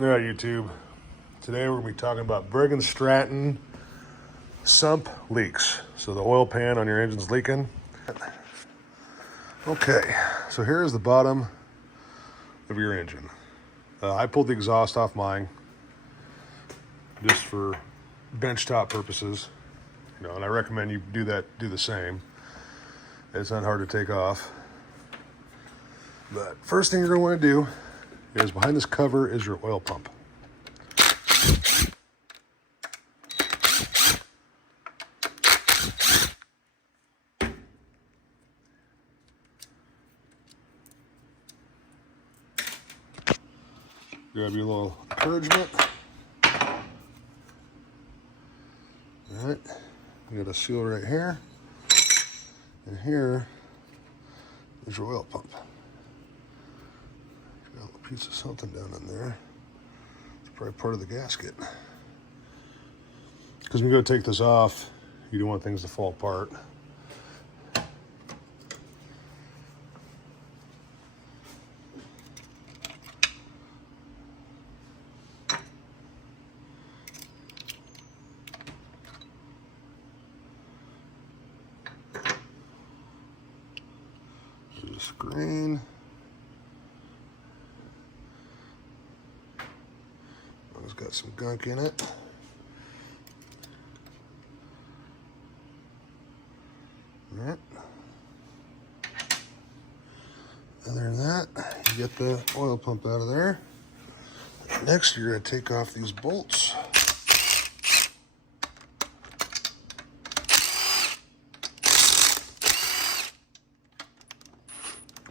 All right, YouTube. Today we're going to be talking about Briggs and Stratton sump leaks. So the oil pan on your engine's leaking. Okay, so here's the bottom of your engine. I pulled the exhaust off mine just for benchtop purposes, and I recommend you do the same. It's not hard to take off. But first thing you're going to want to do is behind this cover is your oil pump. Grab your little encouragement. All right, you got a seal right here, and here is your oil pump. Got a little piece of something down in there. It's probably part of the gasket. Because when you go take this off, you don't want things to fall apart. There's a screen. It's got some gunk in it. All right. Other than that, you get the oil pump out of there. Next, you're going to take off these bolts.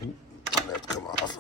Ooh, that come off.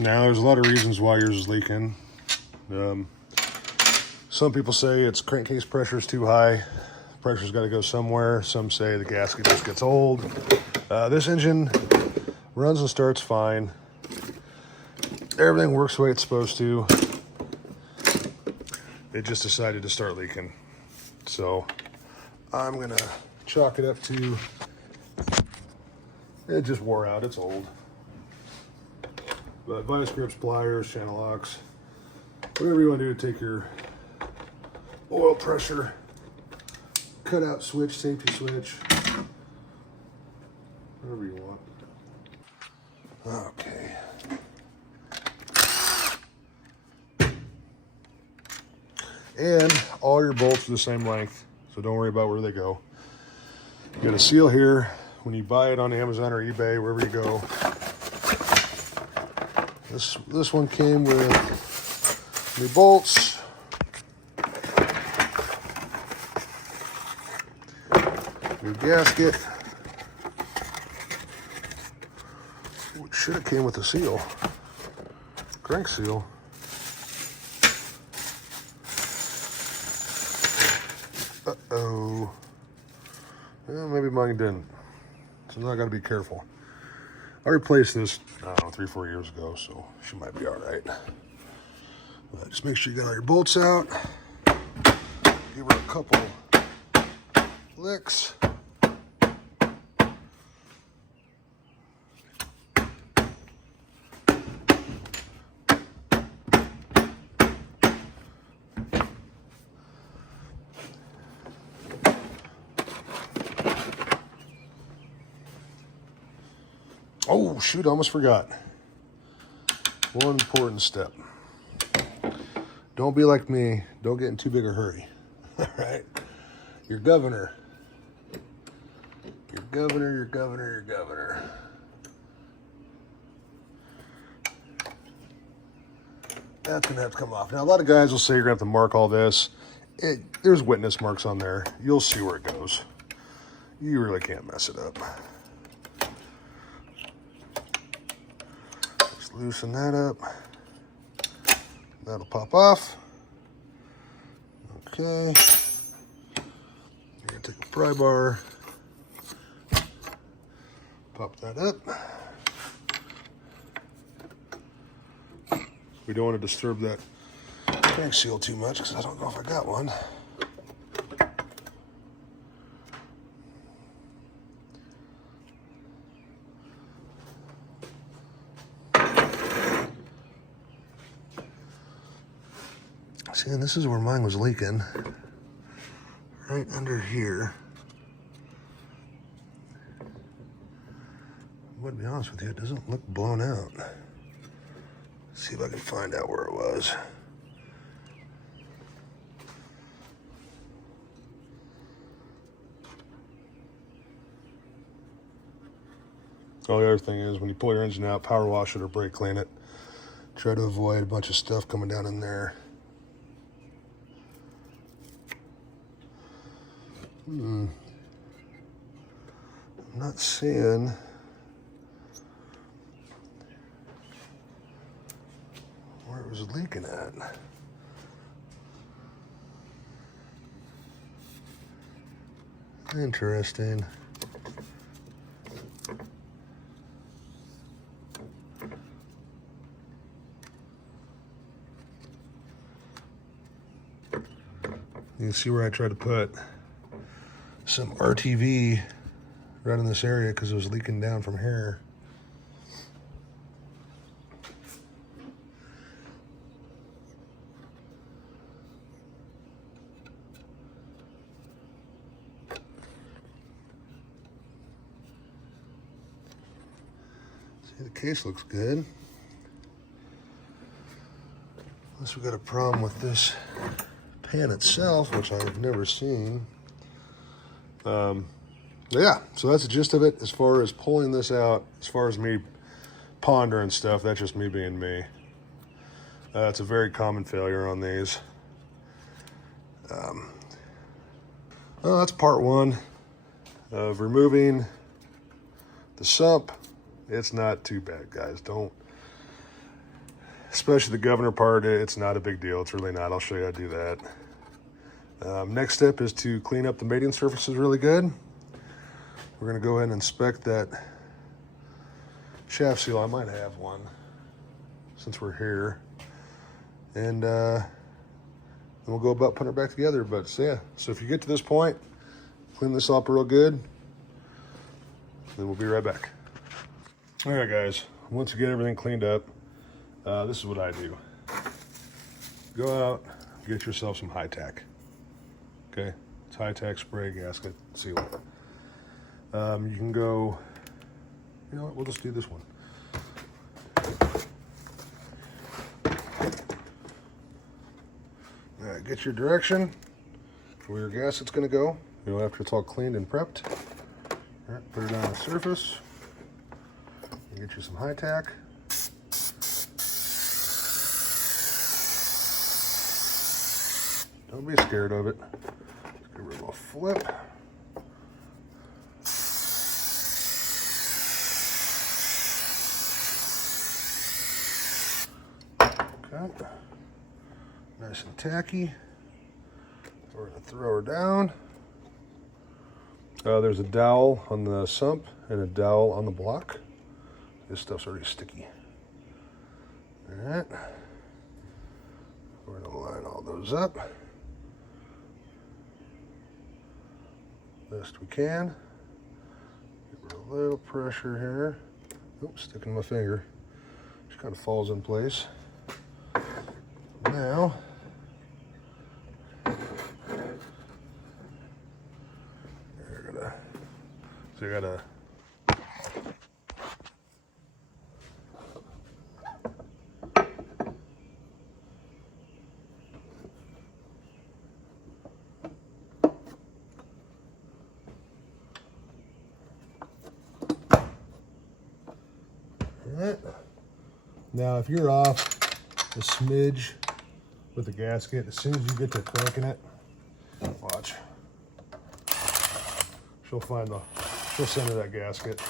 Now, there's a lot of reasons why yours is leaking. Some people say it's crankcase pressure is too high. Pressure's got to go somewhere. Some say the gasket just gets old. This engine runs and starts fine. Everything works the way it's supposed to. It just decided to start leaking. So I'm going to chalk it up to it just wore out. It's old. But vice grips, pliers, channel locks, whatever you want to do to take your oil pressure cutout switch, safety switch, whatever you want. Okay. And all your bolts are the same length, so don't worry about where they go. You got a seal here. When you buy it on Amazon or eBay, wherever you go, this one came with new bolts, new gasket, which should have came with a seal, crank seal. Uh-oh. Well, maybe mine didn't. So now I gotta be careful. I replaced this, I don't know, 3-4 years ago, so she might be all right. Just make sure you got all your bolts out. Give her a couple licks. Oh, shoot, I almost forgot. One important step. Don't be like me. Don't get in too big a hurry. All right? Your governor. Your governor. That's going to have to come off. Now, a lot of guys will say you're going to have to mark all this. There's witness marks on there. You'll see where it goes. You really can't mess it up. loosen that up. That'll pop off. Okay. You're gonna take a pry bar, pop that up. We don't want to disturb that crank seal too much because I don't know if I got one. See, and this is where mine was leaking. Right under here. But to be honest with you, it doesn't look blown out. Let's see if I can find out where it was. Oh, the other thing is when you pull your engine out, power wash it or brake clean it. Try to avoid a bunch of stuff coming down in there. I'm not seeing where it was leaking at. Interesting. You can see where I tried to put some RTV right in this area because it was leaking down from here. See, the case looks good. Unless we got a problem with this pan itself, which I've never seen. Yeah, so that's the gist of it as far as pulling this out. As far as me pondering stuff, that's just me being me. It's a very common failure on these. Well, that's part one of removing the sump. It's not too bad, guys. Don't, especially the governor part, it's not a big deal. It's really not. I'll show you how to do that. Next step is to clean up the mating surfaces really good. We're going to go ahead and inspect that shaft seal. I might have one since we're here. And then we'll go about putting it back together. But so yeah, so if you get to this point, clean this up real good. Then we'll be right back. All right, guys. Once you get everything cleaned up, this is what I do. Go out, get yourself some high-tack. Okay, it's high-tack spray gasket sealer. You can go, you know what, we'll just do this one. All right, get your direction for where your gasket's gonna go. You know, after it's all cleaned and prepped. All right, put it on the surface. Get you some high-tack. Don't be scared of it. Just give it a little flip. Okay. Nice and tacky. We're going to throw her down. There's a dowel on the sump and a dowel on the block. This stuff's already sticky. All right. We're going to line all those up. Best we can. Give her a little pressure here. Oops, sticking my finger. She kind of falls in place. Now, you're gonna, so you gotta, now if you're off a smidge with the gasket, as soon as you get to cranking it, watch, she'll center that gasket.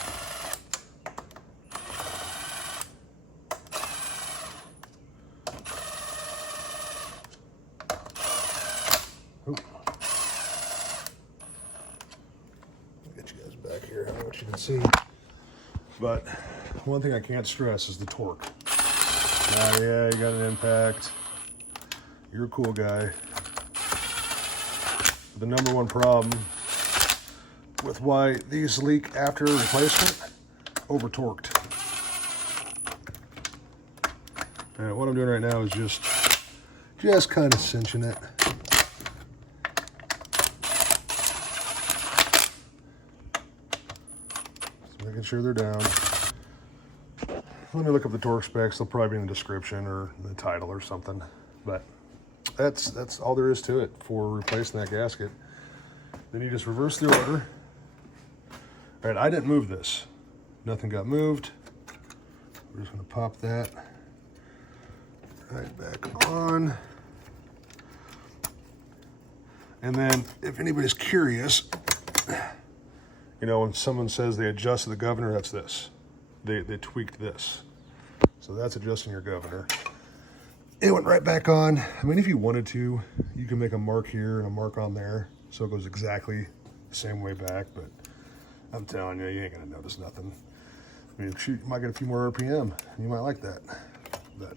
can't see. But one thing I can't stress is the torque. Yeah, you got an impact. You're a cool guy. The number one problem with why these leak after replacement, over torqued. And what I'm doing right now is just kind of cinching it. Just making sure they're down. Let me look up the torque specs. They'll probably be in the description or the title or something. But that's all there is to it for replacing that gasket. Then you just reverse the order. All right, I didn't move this. Nothing got moved. We're just gonna pop that right back on. And then if anybody's curious, you know, when someone says they adjusted the governor, that's this. They tweaked this. So that's adjusting your governor. It went right back on. I mean, if you wanted to, you can make a mark here and a mark on there so it goes exactly the same way back, but I'm telling you, you ain't gonna notice nothing. I mean, shoot, you might get a few more RPM. You might like that. But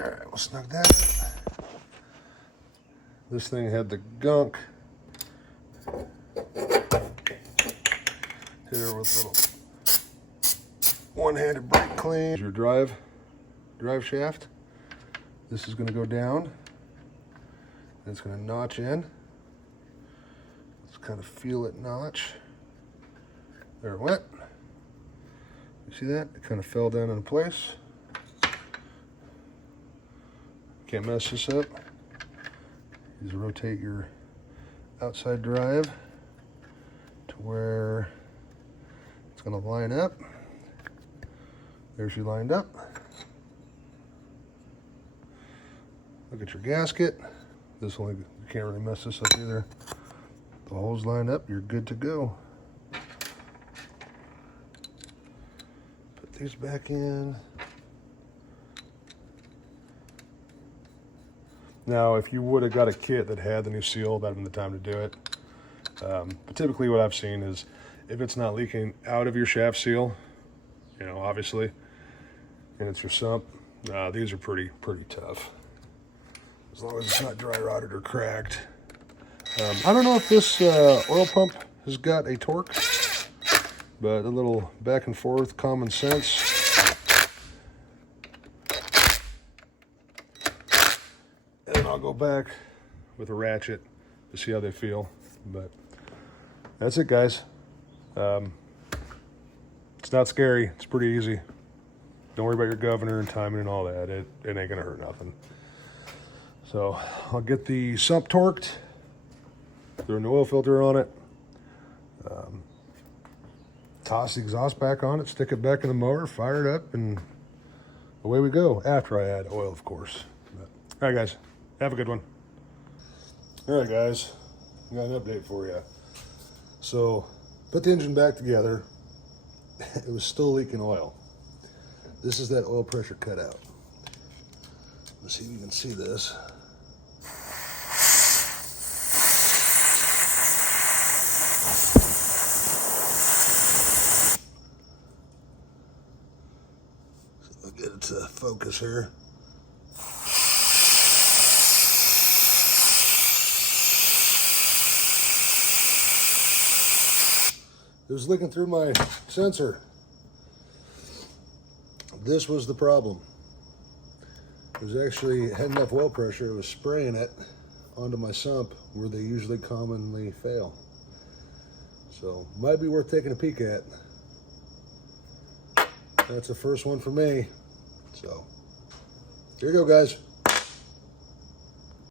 all right, we'll snug that up. This thing had the gunk. Hit her with a little one-handed brake clean. Your drive shaft. This is going to go down. And it's going to notch in. Let's kind of feel it notch. There it went. You see that? It kind of fell down in place. Can't mess this up. Just rotate your outside drive to where it's going to line up. There she lined up. Look at your gasket. This one, you can't really mess this up either. The holes lined up, you're good to go. Put these back in. Now, if you would have got a kit that had the new seal, that would have been the time to do it. But typically what I've seen is if it's not leaking out of your shaft seal, you know, obviously, and it's your sump, these are pretty tough. As long as it's not dry rotted or cracked. I don't know if this oil pump has got a torque, but a little back and forth common sense. And then I'll go back with a ratchet to see how they feel. But that's it, guys. It's not scary. It's pretty easy. Don't worry about your governor and timing and all that. It ain't gonna hurt nothing. So I'll get the sump torqued, throw an oil filter on it, toss the exhaust back on it, stick it back in the mower, fire it up, and away we go. After I add oil, of course. But, all right, guys, have a good one. All right, guys, I got an update for you. So put the engine back together. It was still leaking oil. This is that oil pressure cutout. Let's see if you can see this. So I'll get it to focus here. It was leaking through my sensor. This was the problem. It was actually had enough oil pressure, it was spraying it onto my sump where they usually commonly fail. So might be worth taking a peek at. That's the first one for me. So here you go, guys.